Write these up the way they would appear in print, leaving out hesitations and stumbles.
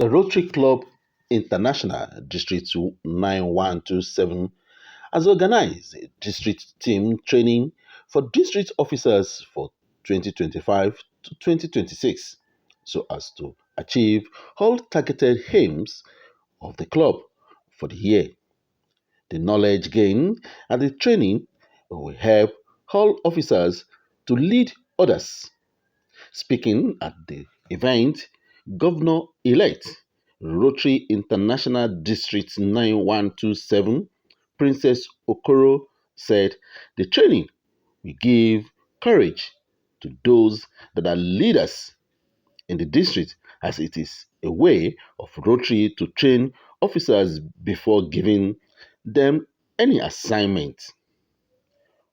The Rotary Club International District 9127 has organized a district team training for district officers for 2025 to 2026 so as to achieve all targeted aims of the club for the year. The knowledge gained and the training will help all officers to lead others. Speaking at the event, Governor elect Rotary International District 9127 Princess Okoro said the training will give courage to those that are leaders in the district as it is a way of Rotary to train officers before giving them any assignment.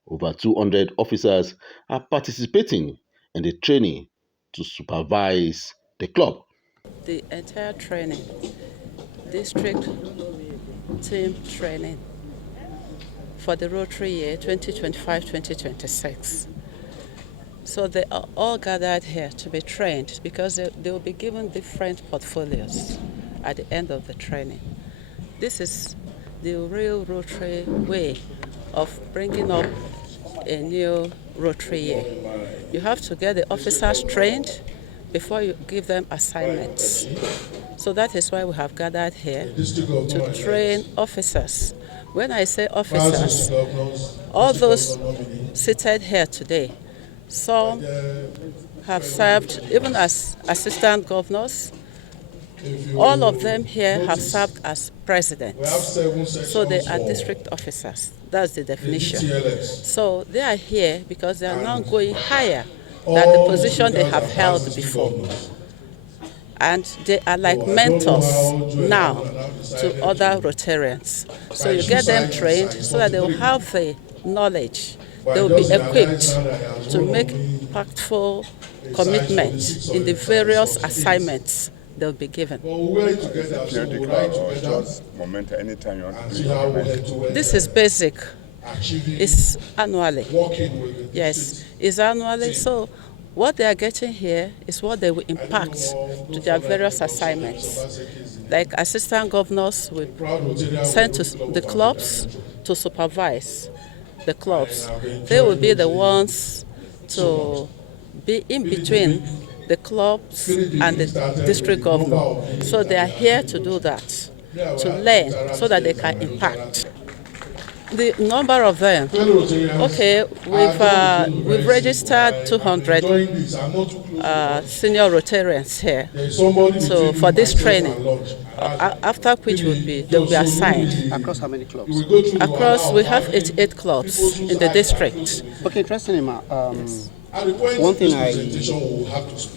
Over 200 officers are participating in the training to supervise the club. The entire training, district team training for the Rotary year 2025-2026. So they are all gathered here to be trained because they will be given different portfolios at the end of the training. This is the real Rotary way of bringing up a new Rotary year. You have to get the officers trained before you give them assignments. So that is why we have gathered here to train officers. When I say officers, all those seated here today, some have served even as assistant governors. All of them here have served as presidents. So they are district officers. That's the definition. So they are here because they are now going higher than the position they have held before. And they are like mentors now to other Rotarians. So you get them trained so that they will have the knowledge. They will be equipped to make impactful commitments in the various assignments they'll be given. This is basic. It's annually. Yes, it's annually. So what they are getting here is what they will impact to their various assignments. Like assistant governors will send to the clubs to supervise the clubs. They will be the ones to be in between the clubs and the district governor. So they are here to do that, to learn so that they can impact. The number of them, okay, we've registered 200 senior Rotarians here for this training. After which they will be assigned. Across how many clubs? Across, we have 88 clubs in the district. Okay, interesting, Ma. Yes. One thing I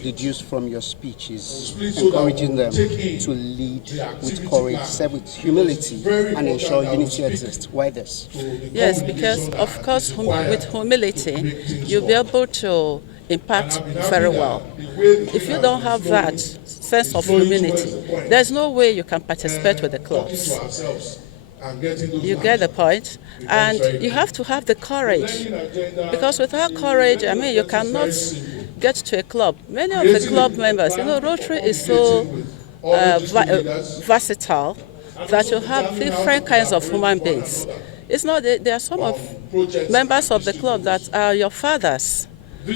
deduced from your speech is encouraging them to lead with courage, serve with humility, and ensure unity exists. Why this? Yes, because of course with humility, you'll be able to impact very well. If you don't have that sense of humility, there's no way you can participate with the clubs. You get the point? And you have to have the courage. Because without courage, you cannot get to a club. Many of the club members, Rotary is so versatile that you have different kinds of human beings. It's not, there are some of members of the club that are your fathers.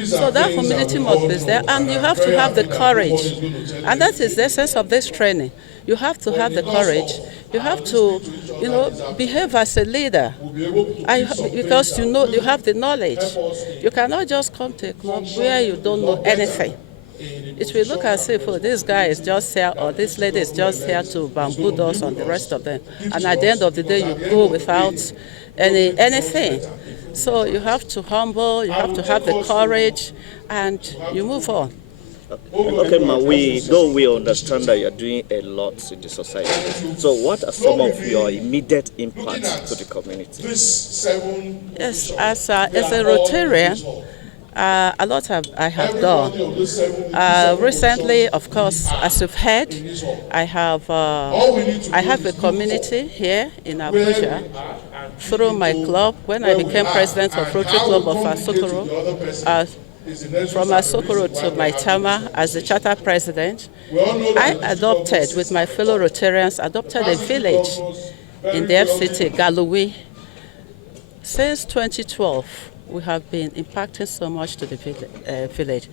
So that humility must be there, and you have to have the courage. And that is the essence of this training. You have to have the courage. You have to, behave as a leader. Because you have the knowledge. You cannot just come to a club where you don't know anything. It will look as if, this guy is just here or this lady is just here to bamboo us on the rest of them. And at the end of the day, you go without anything. So you have to humble, you have to have the courage, and you move on. Okay, Ma, we understand that you're doing a lot in the society. So what are some of your immediate impacts to the community? Yes, as a Rotarian, a lot I have done. Recently, of course, as you've heard, I have a community here in Abuja through my club. When I became president of Rotary Club of Asokoro, from Asokoro to Maitama as the charter president, I adopted, with my fellow Rotarians, adopted a village in the FCT, Galuwi. Since 2012, we have been impacting so much to the village.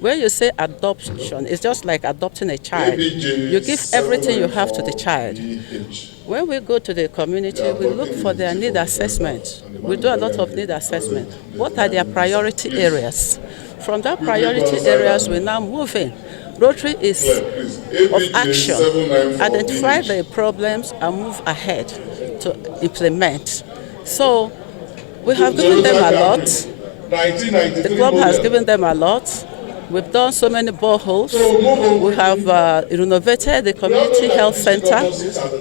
When you say adoption, it's just like adopting a child. You give everything you have to the child. When we go to the community, we look for their need assessment. We do a lot of need assessment. What are their priority areas? From that priority areas, we now move in. Rotary is of action. Identify the problems and move ahead to implement. So we have given them a lot. The club has given them a lot. We've done so many boreholes. We have renovated the community health center.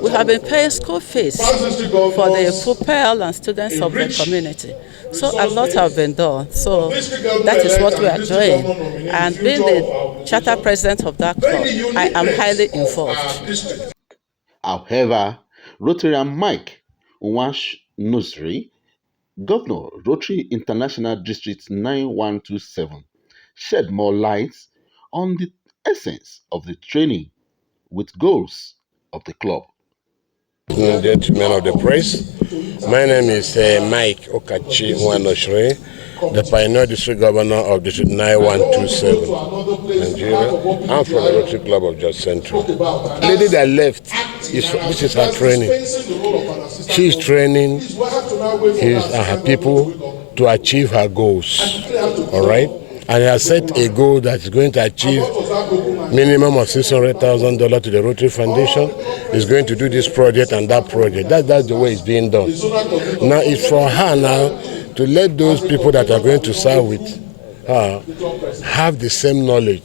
We have been paying school fees for the pupil and students of the community. So a lot have been done. So that is what we are doing. And being the charter president of that club, I am highly involved. However, Rotarian Mike Nwash Nusri, Governor, Rotary International District 9127, shed more light on the essence of the training with goals of the club. Gentlemen of the press, my name is Mike Okachi Nwanoshre, the Pioneer District Governor of District 9127, Nigeria. I'm from the Rotary Club of Just Central. The lady that left, this is her training. She's training her people to achieve her goals, all right? And he has set a goal that is going to achieve minimum of $600,000 to the Rotary Foundation. Is going to do this project and that project. That's the way it's being done. Now it's for her now to let those people that are going to serve with her have the same knowledge.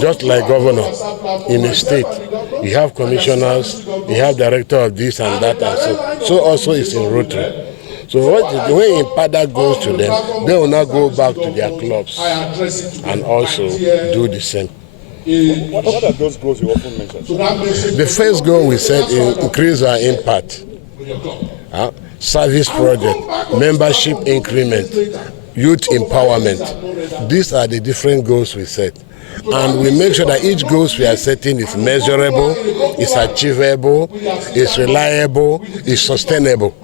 Just like governor in a state, you have commissioners, you have director of this and that and so also it's in Rotary. So the way in that goes to them, they will now go back to their clubs and also do the same. What are those goals you often mention? The first goal we said is increase our impact. Service project, membership increment, youth empowerment. These are the different goals we set. And we make sure that each goals we are setting is measurable, is achievable, is reliable, is sustainable.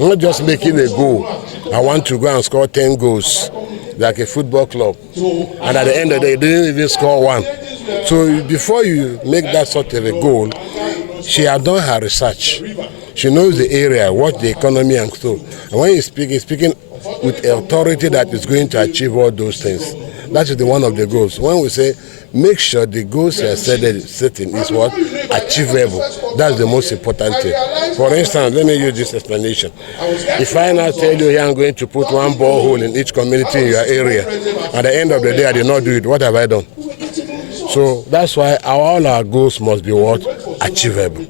Not just making a goal. I want to go and score 10 goals like a football club. And at the end of the day, they didn't even score one. So before you make that sort of a goal, she has done her research. She knows the area, what the economy and so. And when he's speaking with authority that is going to achieve all those things. That is one of the goals. When we say make sure the goals you are setting is what? Achievable. That's the most important thing. For instance, let me use this explanation. If I now tell you I'm going to put one borehole in each community in your area, at the end of the day I did not do it, what have I done? So that's why all our goals must be what? Achievable.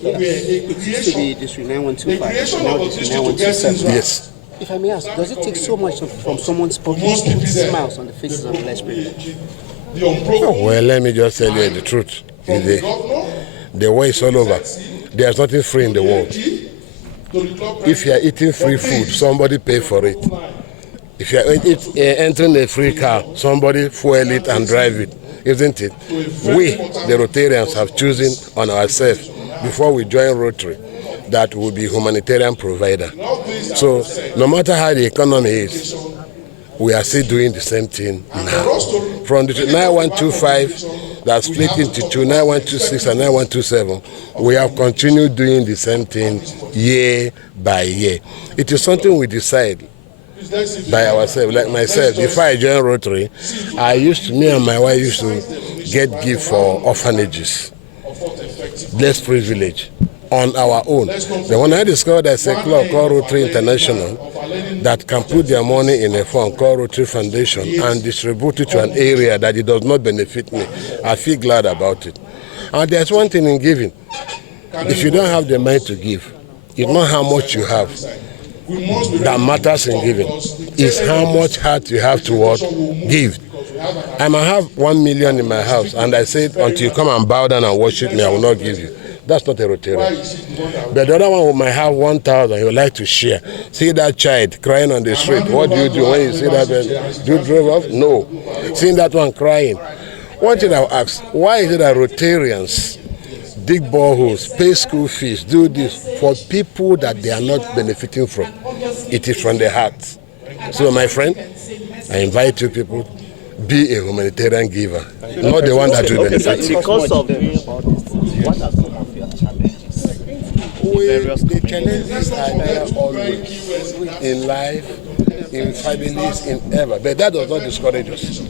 It used to be District 9125, now District 9127. Yes. If I may ask, does it take so much from someone's pocket to put smiles on the faces of the less privileged? Oh, well, let me just tell you the truth. The way is all over. There's nothing free in the world. If you are eating free food, somebody pay for it. If you are entering a free car, somebody fuel it and drive it, isn't it? We, the Rotarians, have chosen on ourselves before we join Rotary that will be humanitarian provider. So no matter how the economy is, we are still doing the same thing now. From the 9125 that split into two, 9126 and 9127, we have continued doing the same thing year by year. It is something we decide by ourselves. Like myself, before I joined Rotary, me and my wife used to get gifts for orphanages, less privileged, on our own. Then when I discovered there's a club called Rotary International that can put their money in a fund called Rotary Foundation and distribute it to an area that it does not benefit me, I feel glad about it. And there's one thing in giving. If you don't have the money to give, it's not how much you have that matters in giving. It's how much heart you have to what? Give. I might have 1 million in my house, and I said, until you come and bow down and worship me, I will not give you. That's not a Rotarian. But the other one who might have 1,000, he would like to share. See that child crying on the street. What do you do when you see that person? Do you drive off? No. Seeing that one crying. One thing I'll ask, why is it that Rotarians dig boreholes, pay school fees, do this for people that they are not benefiting from? It is from the heart. So my friend, I invite you people, be a humanitarian giver, not the one that will benefit. In the course of doing all this, what are some of your challenges? The challenges are there always in life, in families, in ever. But that does not discourage us.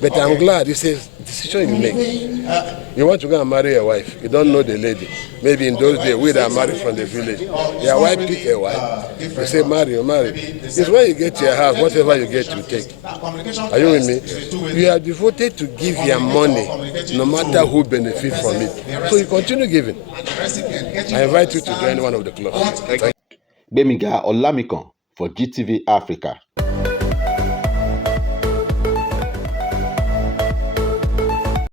But I'm glad it's a decision you make. You want to go and marry a wife, you don't know the lady. Maybe in those days, we that are married from the village. Your wife pick a wife, you say marry, you marry. It's when you get to your house, whatever you get, you take. Are you with me? You are devoted to give your money, no matter who benefits from it. So you continue giving. I invite you to join one of the clubs. Gbemiga Olamikan for GTV Africa.